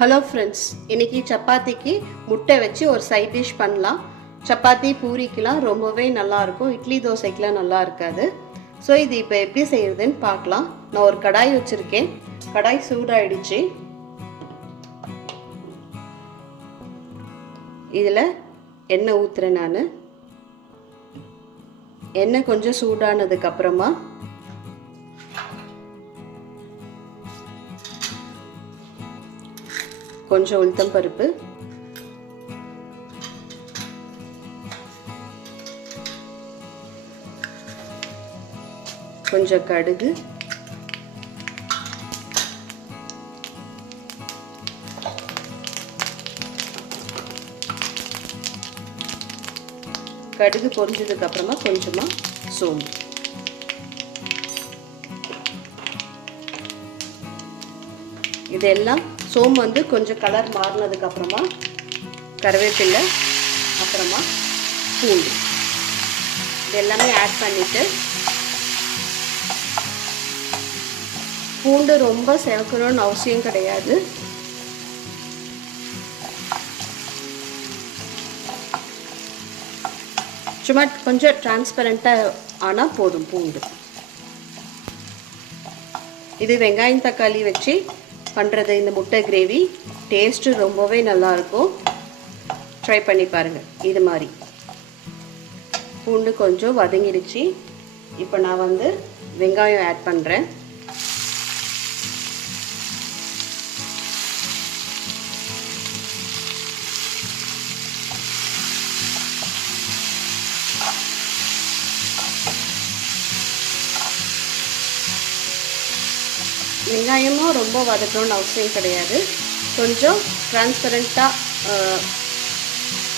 Hello friends, இன்னைக்கு சப்பாத்திக்கு முட்டை வச்சு ஒரு சைட் டிஷ் பண்ணலாம். சப்பாத்தி பூரிக்கெலாம் ரொம்பவே நல்லாயிருக்கும், இட்லி தோசைக்கெலாம் நல்லா இருக்காது. ஸோ இது இப்போ எப்படி செய்யறதுன்னு பார்க்கலாம். நான் ஒரு கடாய் வச்சுருக்கேன். கடாய் சூடாயிடுச்சு. இதில் எண்ணெய் ஊற்றுறேன். நான் எண்ணெய் கொஞ்சம் சூடானதுக்கப்புறமா கொஞ்சம் உளுத்தம் பருப்பு, கொஞ்சம் கடுகு, கடுகு பொரிஞ்சதுக்கு அப்புறமா கொஞ்சமா சோம்பு, இதெல்லாம் சோம்பு வந்து கொஞ்சம் கலர் மாறினதுக்கு அப்புறமா கருவேப்பிலை, அப்புறமா பூண்டு இது எல்லாமே ஆட் பண்ணிட்டு, பூண்டு ரொம்ப சேர்க்கணும்னு அவசியம் கிடையாது. சும்மா கொஞ்சம் டிரான்ஸ்பரண்டாக ஆனால் போதும் பூண்டு. இது வெங்காயம் தக்காளி வச்சு பண்ணுறது இந்த முட்டை கிரேவி டேஸ்ட்டு ரொம்பவே நல்லாயிருக்கும். ட்ரை பண்ணி பாருங்கள். இது மாதிரி பூண்டு கொஞ்சம் வதங்கிடுச்சு. இப்போ நான் வந்து வெங்காயம் ஆட் பண்ணுறேன். வெங்காயமும் ரொம்ப வதக்கணும்னு அவசியம் கிடையாது. கொஞ்சம் டிரான்ஸ்பரண்ட்டாக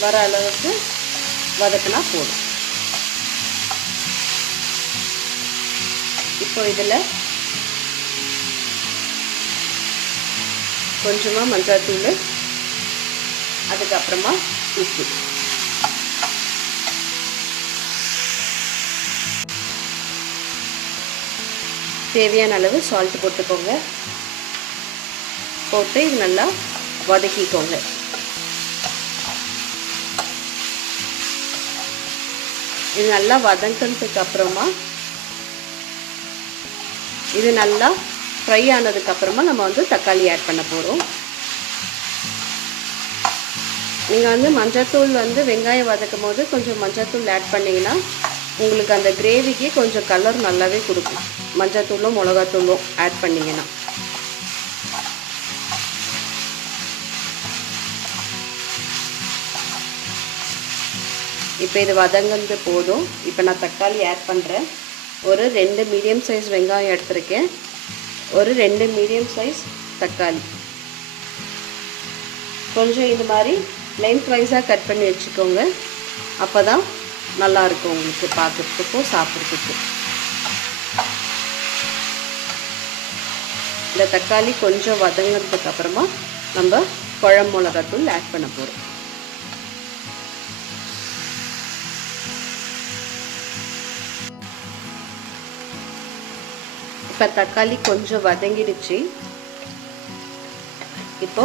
வர அளவுக்கு வதக்கினா போதும். இப்போ இதில் கொஞ்சமாக மஞ்சள் தூள், அதுக்கப்புறமா உப்பு, தேவையான அளவு சால்ட் போட்டுக்கோங்க. போட்டு இது நல்லா வதக்கிக்கோங்க. இது நல்லா வதங்கினதுக்கு அப்புறமா, இது நல்லா ஃப்ரை ஆனதுக்கு அப்புறமா நம்ம வந்து தக்காளி ஆட் பண்ண போகிறோம். நீங்கள் வந்து மஞ்சத்தூள் வந்து வெங்காயம் வதக்கும் போது கொஞ்சம் மஞ்சத்தூள் ஆட் பண்ணிங்கன்னா உங்களுக்கு அந்த கிரேவிக்கு கொஞ்சம் கலர் நல்லாவே கொடுக்கும். மஞ்சத்தூளும் மிளகாத்தூளும் ஆட் பண்ணிங்கன்னா. இப்போ இது வதங்கிறது போதும். இப்போ நான் தக்காளி ஆட் பண்ணுறேன். ஒரு 2 மீடியம் சைஸ் வெங்காயம் எடுத்துருக்கேன். ஒரு 2 மீடியம் சைஸ் தக்காளி. கொஞ்சம் இது மாதிரி லென்த் வைஸாக கட் பண்ணி வச்சுக்கோங்க. அப்போ தான் நல்லாயிருக்கும் உங்களுக்கு பார்க்குறதுக்கும் சாப்பிட்றதுக்கும். இந்த தக்காளி கொஞ்சம் வதங்கிறதுக்கு அப்புறமா நம்ம குழம்பு மிளகாத்தூள் ஆட் பண்ண போகிறோம். இப்போ தக்காளி கொஞ்சம் வதங்கிடுச்சு. இப்போ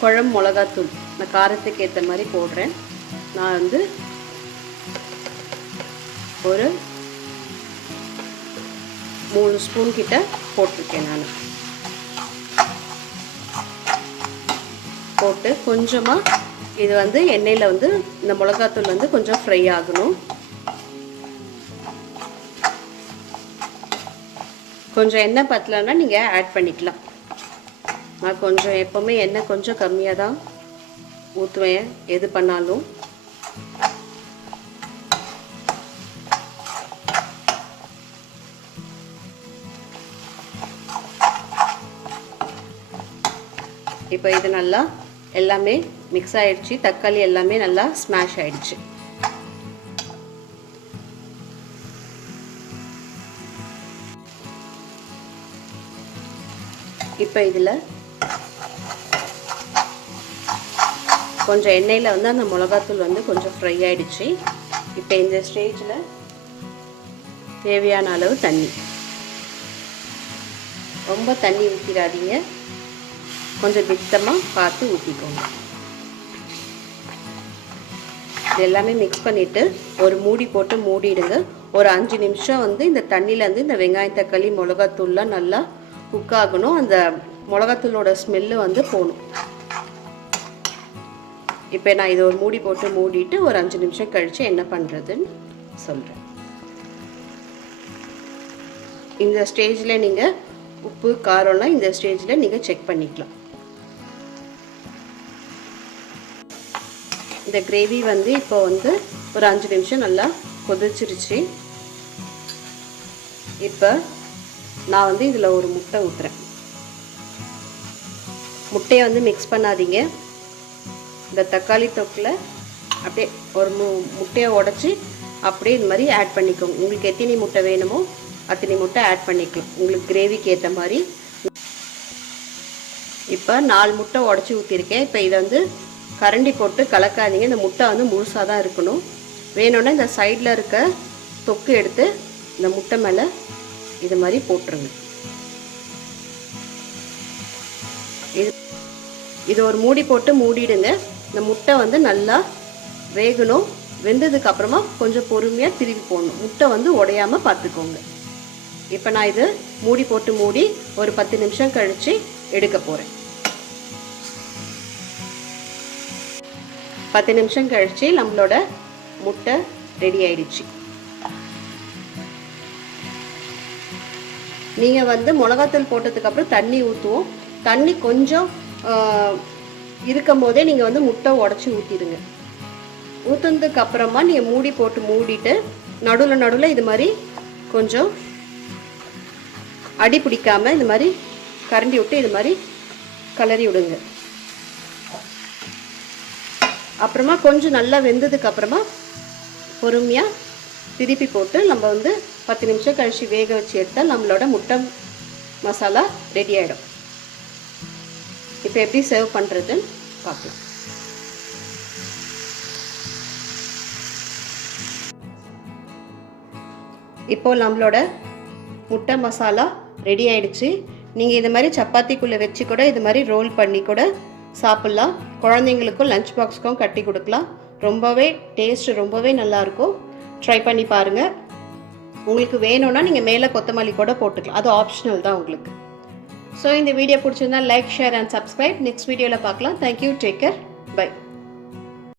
குழம்பு மிளகாத்தூள் நான் காரத்துக்கு ஏற்ற மாதிரி போடுறேன். நான் வந்து ஒரு 3 ஸ்பூன் கிட்ட போட்டிருக்கேன். நான் போட்டு கொஞ்சமாக இது வந்து எண்ணெயில் வந்து இந்த மிளகாத்தூள் வந்து கொஞ்சம் ஃப்ரை ஆகணும். கொஞ்சம் எண்ணெய் பத்தலைன்னா நீங்கள் ஆட் பண்ணிக்கலாம். நான் கொஞ்சம் எப்போவுமே எண்ணெய் கொஞ்சம் கம்மியாக தான் ஊற்றுவேன் எது பண்ணாலும். இப்போ இது நல்லா எல்லாமே மிக்ஸ் ஆகிடுச்சு. தக்காளி எல்லாமே நல்லா ஸ்மாஷ் ஆகிடுச்சு. இப்போ இதில் கொஞ்சம் எண்ணெயில் வந்து அந்த மிளகாத்தூள் வந்து கொஞ்சம் ஃப்ரை ஆகிடுச்சு. இப்போ இந்த ஸ்டேஜில் தேவையான அளவு தண்ணி, ரொம்ப தண்ணி ஊற்றிடாதீங்க. கொஞ்சம் திட்டமாக பார்த்து ஊற்றிக்கோங்க. இது எல்லாமே மிக்ஸ் பண்ணிவிட்டு ஒரு மூடி போட்டு மூடிடுங்க. ஒரு 5 நிமிஷம் வந்து இந்த தண்ணியிலேருந்து இந்த வெங்காயம் தக்காளி மிளகாத்தூள்லாம் நல்லா குக் ஆகணும். அந்த மிளகாத்தூளோட ஸ்மெல்லு வந்து போகணும். இப்போ நான் இதை ஒரு மூடி போட்டு மூடிட்டு ஒரு 5 நிமிஷம் கழித்து என்ன பண்ணுறதுன்னு சொல்கிறேன். இந்த ஸ்டேஜில் நீங்கள் உப்பு காரம்லாம் இந்த ஸ்டேஜில் நீங்கள் செக் பண்ணிக்கலாம். இந்த கிரேவி வந்து இப்போ வந்து ஒரு 5 நிமிஷம் நல்லா கொதிச்சிருச்சு. இப்போ நான் வந்து இதில் ஒரு முட்டை ஊற்றுறேன். முட்டையை வந்து மிக்ஸ் பண்ணாதீங்க. இந்த தக்காளி தொக்கில் அப்படியே ஒரு முட்டையை உடச்சி அப்படியே இது மாதிரி ஆட் பண்ணிக்கோங்க. உங்களுக்கு எத்தனை முட்டை வேணுமோ அத்தனை முட்டை ஆட் பண்ணிக்கலாம், உங்களுக்கு கிரேவிக்கு ஏற்ற மாதிரி. இப்போ 4 முட்டை உடச்சி ஊற்றிருக்கேன். இப்போ இதை வந்து கரண்டி போட்டு கலக்காதீங்க. இந்த முட்டை வந்து முழுசாக தான் இருக்கணும். வேணும்னா இந்த சைடில் இருக்க தொக்கு எடுத்து இந்த முட்டை மேலே இது மாதிரி போட்டுருங்க. இது ஒரு மூடி போட்டு மூடிடுங்க. இந்த முட்டை வந்து நல்லா வேகணும். வெந்ததுக்கு அப்புறமா கொஞ்சம் பொறுமையாக திருப்பி போடணும். முட்டை வந்து உடையாமல் பார்த்துக்கோங்க. இப்போ நான் இது மூடி போட்டு மூடி ஒரு 10 நிமிஷம் கழித்து எடுக்க போகிறேன். 10 நிமிஷம் கழித்து நம்மளோட முட்டை ரெடி ஆயிடுச்சு. நீங்கள் வந்து மிளகாத்தூள் போட்டதுக்கப்புறம் தண்ணி ஊற்றுவோம். தண்ணி கொஞ்சம் இருக்கும் போதே நீங்கள் வந்து முட்டை உடச்சி ஊற்றிடுங்க. ஊற்றுனதுக்கு அப்புறமா நீங்கள் மூடி போட்டு மூடிட்டு நடுவில் இது மாதிரி கொஞ்சம் அடி பிடிக்காமல் இது மாதிரி கரண்டி விட்டு இது மாதிரி கலரி விடுங்க. அப்புறமா கொஞ்சம் நல்லா வெந்ததுக்கு அப்புறமா பொறுமையாக திருப்பி போட்டு நம்ம வந்து 10 நிமிஷம் கழித்து வேக வச்சு எடுத்தால் நம்மளோட முட்டை மசாலா ரெடி ஆகிடும். இப்போ எப்படி சர்வ் பண்ணுறதுன்னு பார்க்கலாம். இப்போது நம்மளோட முட்டை மசாலா ரெடி ஆயிடுச்சு. நீங்கள் இது மாதிரி சப்பாத்திக்குள்ளே வச்சு கூட இது மாதிரி ரோல் பண்ணி கூட சாப்பிட்லாம். குழந்தைங்களுக்கும் லஞ்ச் பாக்ஸுக்கும் கட்டி கொடுக்கலாம். ரொம்பவே டேஸ்ட் ரொம்பவே நல்லாயிருக்கும். ட்ரை பண்ணி பாருங்கள். உங்களுக்கு வேணும்னா நீங்கள் மேலே கொத்தமல்லி கூட போட்டுக்கலாம், அது ஆப்ஷனல் தான் உங்களுக்கு. ஸோ இந்த வீடியோ பிடிச்சிருந்தா like, share and subscribe. Next வீடியோவில் பார்க்கலாம். Thank you, take care, by.